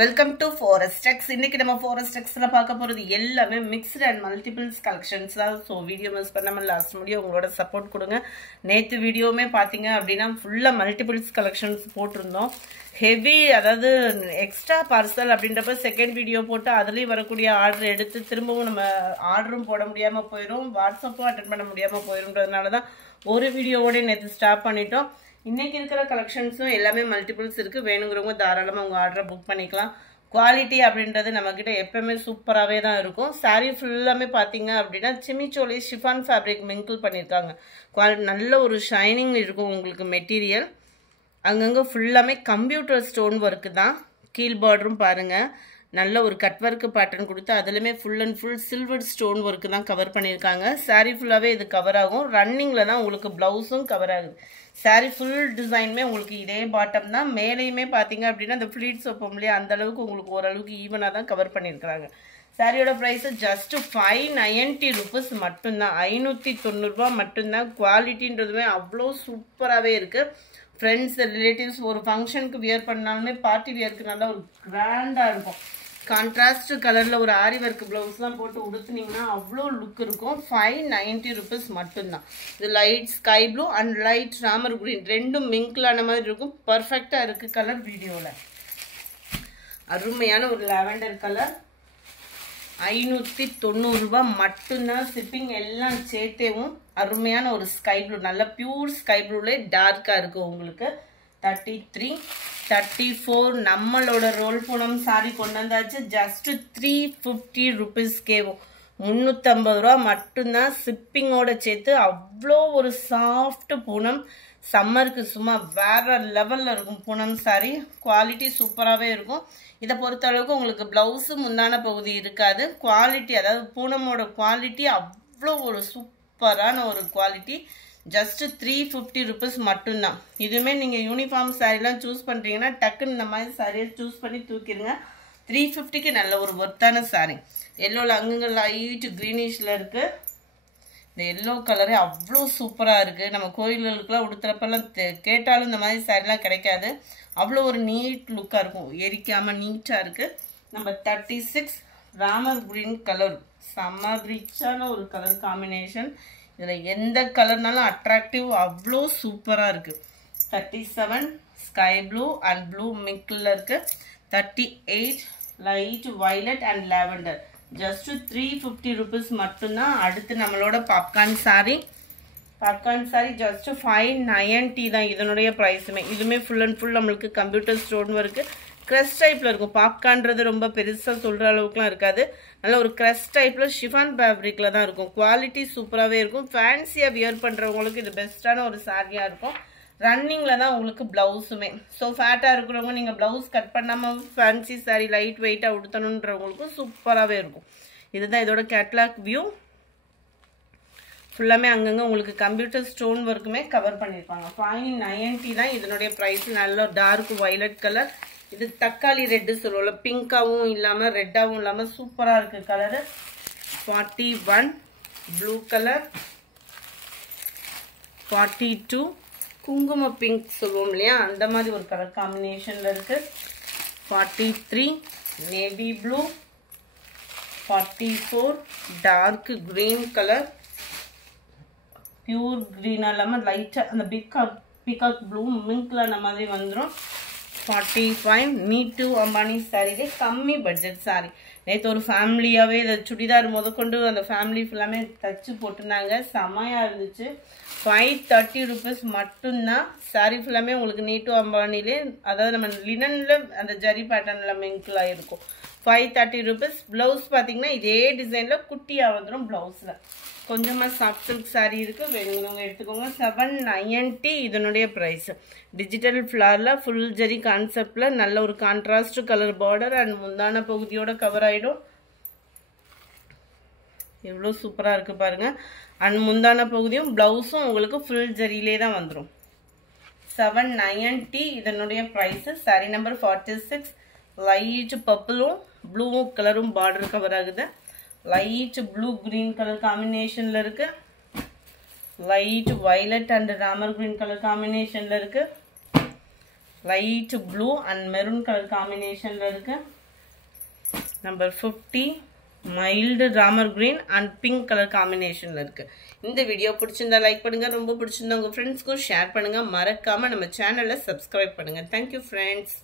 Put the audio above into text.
Welcome to Forestex. இன்னைக்கு நம்ம Forestexல பார்க்க போறது எல்லாமே mixed and multiples collections தான். So வீடியோ மிஸ் பண்ணாம லாஸ்ட் முடிய உங்களோட சப்போர்ட் கொடுங்க. நேத்து வீடியோமே பாத்தீங்க அப்படினா ஃபுல்லா multiples collections போட்டுருந்தோம். ஹெவி அதாவது எக்ஸ்ட்ரா பார்சல் அப்படின்றப்ப செகண்ட் வீடியோ போட்டு அதுலயே வரக்கூடிய ஆர்டர் எடுத்து திரும்பவும் நம்ம ஆர்டரும் போட முடியாம போயிடும். வாட்ஸ்அப்பும் அட்டெண்ட் பண்ண முடியாம போயிரும்ன்றதுனால தான் ஒரு வீடியோவோட நேத்து ஸ்டாப் பண்ணிட்டோம். இன்னைக்கு இருக்கிற கலெக்ஷன்ஸும் எல்லாமே மல்டிபிள்ஸ் இருக்கு. வேணுங்கிறவங்க தாராளமா உங்க ஆர்டரை புக் பண்ணிக்கலாம். குவாலிட்டி அப்படின்றது நம்ம கிட்ட எப்பவுமே சூப்பராகவே தான் இருக்கும். சாரீ ஃபுல்லாமே பார்த்தீங்க அப்படின்னா சிமிச்சோலி ஷிஃபான் ஃபேப்ரிக் மிங்கிள் பண்ணியிருக்காங்க. நல்ல ஒரு ஷைனிங் இருக்கும் உங்களுக்கு மெட்டீரியல். அங்கங்கே ஃபுல்லாமே கம்ப்யூட்டர் ஸ்டோன் ஒர்க்கு தான். கீழ் பார்டரும் பாருங்க நல்ல ஒரு கட் ஒர்க் பேட்டர்ன் கொடுத்து அதுலேயுமே full and full silver stone work தான் கவர் பண்ணியிருக்காங்க. சாரீ ஃபுல்லாகவே இது கவர் ஆகும். ரன்னிங்கில் தான் உங்களுக்கு ப்ளவுஸும் கவர் ஆகுது. சாரீ ஃபுல் டிசைனுமே உங்களுக்கு இதே பாட்டம் தான். மேலேயுமே பார்த்தீங்க அப்படின்னா அந்த ஃப்ளீட்ஸ் வைப்போம் இல்லையா, அந்த அளவுக்கு உங்களுக்கு ஓரளவுக்கு ஈவனாக தான் கவர் பண்ணியிருக்கிறாங்க. சாரியோட ப்ரைஸ் ஜஸ்ட் 590 rupees மட்டும்தான். 590 ரூபா மட்டும்தான். குவாலிட்டின்றதுமே அவ்வளோ சூப்பராகவே இருக்குது. ஃப்ரெண்ட்ஸ் ரிலேட்டிவ்ஸ் ஒரு ஃபங்க்ஷனுக்கு வியர் பண்ணாலுமே பார்ட்டி வியருக்கு நல்லா ஒரு கிராண்டாக இருக்கும். கான்ட்ராஸ்ட் கலரில் ஒரு ஆரி ஒர்க் ப்ளவுஸ்லாம் போட்டு உடுத்துனீங்கன்னா அவ்வளோ லுக் இருக்கும். 590 rupees மட்டும்தான். இது light sky blue and light Ramar green ரெண்டும் மிங்கிளான மாதிரி இருக்கும். பர்ஃபெக்டாக இருக்குது கலர். வீடியோவில் அருமையான ஒரு லாவெண்டர் கலர். 590 ரூபா மட்டும்தான். ஷிப்பிங் எல்லாம் சேர்த்தேவும் அருமையான ஒரு ஸ்கை ப்ளூ, நல்ல பியூர் ஸ்கை ப்ளூலே டார்க்காக இருக்கும் உங்களுக்கு. 33 34 நம்மளோட ரோல் பூனம் சாரி கொண்டு வந்தாச்சு. Just 350 rupees கேவும். 350 ரூபா மட்டும்தான். ஷிப்பிங்கோட சேர்த்து அவ்வளோ ஒரு சாஃப்ட் பூனம். சம்மருக்கு சும்மா வேற லெவலில் இருக்கும் பூனம் சாரி. குவாலிட்டி சூப்பராகவே இருக்கும். இதை பொறுத்த அளவுக்கு உங்களுக்கு பிளவுஸு முந்தான பகுதி இருக்காது. குவாலிட்டி அதாவது பூனமோட குவாலிட்டி அவ்வளோ ஒரு சூப்பரான ஒரு குவாலிட்டி. ஜஸ்ட் 350 rupees மட்டும்தான். இதுவுமே நீங்கள் யூனிஃபார்ம் சாரீலாம் சூஸ் பண்ணுறீங்கன்னா டக்குன்னு இந்த மாதிரி சாரியை சூஸ் பண்ணி தூக்கிடுங்க. 350க்கு நல்ல ஒரு ஒர்த்தான சாரி. எல்லோவில் அங்கங்கே லைட் க்ரீனிஷில் இருக்குது. இந்த எல்லோ கலரே அவ்வளோ சூப்பராக இருக்குது. நம்ம கோயில்களுக்கெல்லாம் உடுத்துறப்பெல்லாம் கேட்டாலும் இந்த மாதிரி சாரிலாம் கிடைக்காது. அவ்வளோ ஒரு நீட் லுக்காக இருக்கும். எரிக்காமல் நீட்டாக இருக்குது. நம்ம 36 ராமர் கிரீன் கலர். செம்ம ரிச்சான ஒரு கலர் காம்பினேஷன். இதில் எந்த கலர்னாலும் அட்ராக்டிவ் அவ்வளோ சூப்பராக இருக்குது. 37 sky blue and blue mingle இருக்குது. 38 light violet and lavender. Just 350 rupees மட்டும்தான். அடுத்து நம்மளோட popcorn sorry. Popcorn sorry just 590 தான் இதனுடைய ப்ரைஸுமே. இதுவுமே ஃபுல் அண்ட் ஃபுல் நம்மளுக்கு கம்ப்யூட்டர் ஸ்டோன் ஒர்க்கு க்ரஷ் டைப்பில் இருக்கும். பாப்கார்ன்றது ரொம்ப பெருசாக சொல்கிற அளவுக்குலாம் இருக்காது. நல்ல ஒரு க்ரஷ் டைப்பில் ஷிஃபான் ஃபேப்ரிக்கில் தான் இருக்கும். குவாலிட்டி சூப்பராகவே இருக்கும். ஃபேன்சியாக வியர் பண்ணுறவங்களுக்கு இது பெஸ்ட்டான ஒரு சாரியாக இருக்கும். ரன்னிங்கில் தான் உங்களுக்கு ப்ளவுஸுமே. ஸோ ஃபேட்டாக இருக்கிறவங்க நீங்கள் ப்ளவுஸ் கட் பண்ணாமல் ஃபேன்சி சாரி லைட் வெயிட்டாக உடுத்தணுன்றவங்களுக்கும் சூப்பராகவே இருக்கும். இதுதான் இதோட கேட்லாக் வியூ. ஃபுல்லாமே அங்கங்கே உங்களுக்கு கம்ப்யூட்டர் ஸ்டோன் ஒர்க்குமே கவர் பண்ணியிருப்பாங்க. 590 தான் இதனுடைய ப்ரைஸ். நல்ல டார்க் வயலட் கலர். இது தக்காளி ரெட்டு சொல்லுவோம்ல, பிங்காகவும் இல்லாமல் ரெட்டாகவும் இல்லாமல் சூப்பராக இருக்குது கலரு. 41 blue colour. 42 குங்கும பிங்க் சொல்லுவோம் இல்லையா, அந்த மாதிரி ஒரு கலர் காம்பினேஷனில் இருக்குது. 43 navy blue. 44 dark green colour. Pure க்ரீனாக இல்லாமல் லைட்டாக அந்த பிகாக் ப்ளூ மிங்க்ல அந்த மாதிரி வந்துடும். 45 நீட்டு அம்பானி சாரிலே கம்மி பட்ஜெட் சாரி. நேற்று ஒரு ஃபேமிலியாகவே இதை சுடிதார் முதற்கொண்டு அந்த ஃபேமிலி ஃபுல்லாமே தச்சு போட்டிருந்தாங்க. செம்மையாக இருந்துச்சு. 530 rupees மட்டும்தான். சாரி ஃபுல்லாமே உங்களுக்கு நீட்டு அம்பானிலே அதாவது நம்ம லினனில் அந்த ஜரி பேட்டர்னில் மிங்கிளாக இருக்கும். 530 rupees. ப்ளவுஸ் பார்த்தீங்கன்னா இதே டிசைனில் குட்டியாக வந்துடும். ப்ளவுஸில் கொஞ்சமாக சாஃப்ட் சில்க் சாரீ இருக்குது. வேணுங்கிறவங்க எடுத்துக்கோங்க. 790 இதனுடைய ப்ரைஸ். டிஜிட்டல் ஃப்ளாரில் ஃபுல் ஜரி கான்செப்டில் நல்ல ஒரு கான்ட்ராஸ்ட் கலர் பார்டர் அண்ட் முந்தான பகுதியோட கவர் ஆகிடும். எவ்வளோ சூப்பராக இருக்குது பாருங்கள். அண்ட் முந்தான பகுதியும் ப்ளவுஸும் உங்களுக்கு ஃபுல் ஜரியிலே தான் வந்துடும். 790 இதனுடைய ப்ரைஸு. சாரீ நம்பர் 46 லைட் பர்பிளும் ப்ளூ கலரும் பார்டர் கவர் ஆகுது. லைட் ப்ளூ கிரீன் கலர் காம்பினேஷனில் இருக்குது. Light violet and Ramar green colour காம்பினேஷனில் இருக்குது. Light blue and maroon colour காம்பினேஷனில் இருக்கு. Number 50 mild Ramar green and pink colour காம்பினேஷனில் இருக்கு. இந்த வீடியோ பிடிச்சிருந்தா லைக் பண்ணுங்க, ரொம்ப பிடிச்சிருந்தா உங்கள் ஃப்ரெண்ட்ஸ்க்கும் ஷேர் பண்ணுங்க, மறக்காம நம்ம சேனலை சப்ஸ்கிரைப் பண்ணுங்க. Thank you friends.